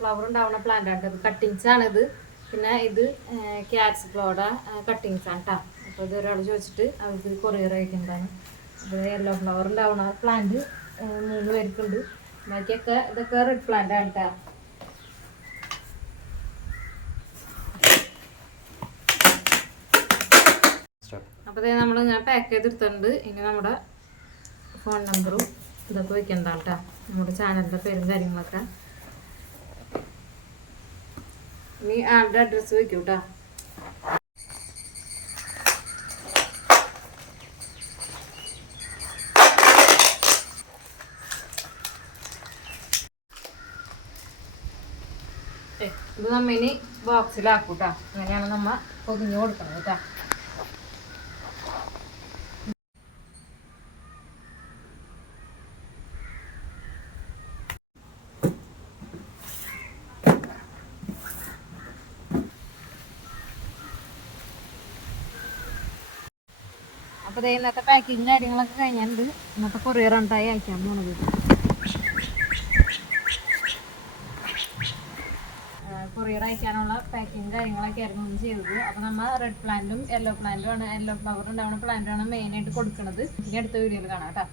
Flower ഉണ്ടാവുന്ന plant ആണ്. ഇത് കട്ടിങ്സ് ആണിത്. പിന്നെ ഇത് ക്യാറ്റ്സ് ഫ്ലോയുടെ കട്ടിങ്സ് ആണ് കേട്ടോ. അപ്പോൾ ഇത് ഒരാൾ ചോദിച്ചിട്ട് അവർക്ക് കൊറിയർ അയക്കുന്നതാണ്. അപ്പോൾ യെല്ലോ ഫ്ലവർ ഉണ്ടാവുന്ന പ്ലാന്റ് 3 പേർക്കുണ്ട്. ബാക്കിയൊക്കെ ഇതൊക്കെ റെഡ് പ്ലാന്റ് ആണ് കേട്ടോ. അപ്പോൾ ഇത് നമ്മൾ ഇങ്ങനെ പാക്ക് ചെയ്തെടുത്തിട്ടുണ്ട്. ഇനി നമ്മുടെ ഫോൺ നമ്പറും ഇതൊക്കെ വെക്കുന്നതാണ് കേട്ടോ. നമ്മുടെ ചാനലിൻ്റെ പേരും കാര്യങ്ങളൊക്കെ. ഇനി ആളുടെ അഡ്രസ്സ് വയ്ക്കും കേട്ടോ. ഇത് നമ്മ ഇനി ബോക്സിലാക്കും കേട്ടോ. അങ്ങനെയാണ് നമ്മ പൊതിഞ്ഞ് കൊടുക്കണം കേട്ടോ. അപ്പോൾ ഇന്നത്തെ പാക്കിങ് കാര്യങ്ങളൊക്കെ കഴിഞ്ഞിട്ടുണ്ട്. ഇന്നത്തെ കൊറിയർ ഉണ്ടായി അയക്കാൻ പോണത്. കൊറിയർ അയക്കാനുള്ള പാക്കിങ് കാര്യങ്ങളൊക്കെ ആയിരുന്നു ചെയ്തത്. അപ്പോൾ നമ്മൾ റെഡ് പ്ലാന്റും യെല്ലോ പ്ലാന്റും ആണ്, യെല്ലോ ഫ്ലവർ ഉണ്ടാവുന്ന പ്ലാന്റാണ് മെയിനായിട്ട് കൊടുക്കുന്നത്. ഇനി അടുത്ത വീഡിയോയിൽ കാണാം കേട്ടോ.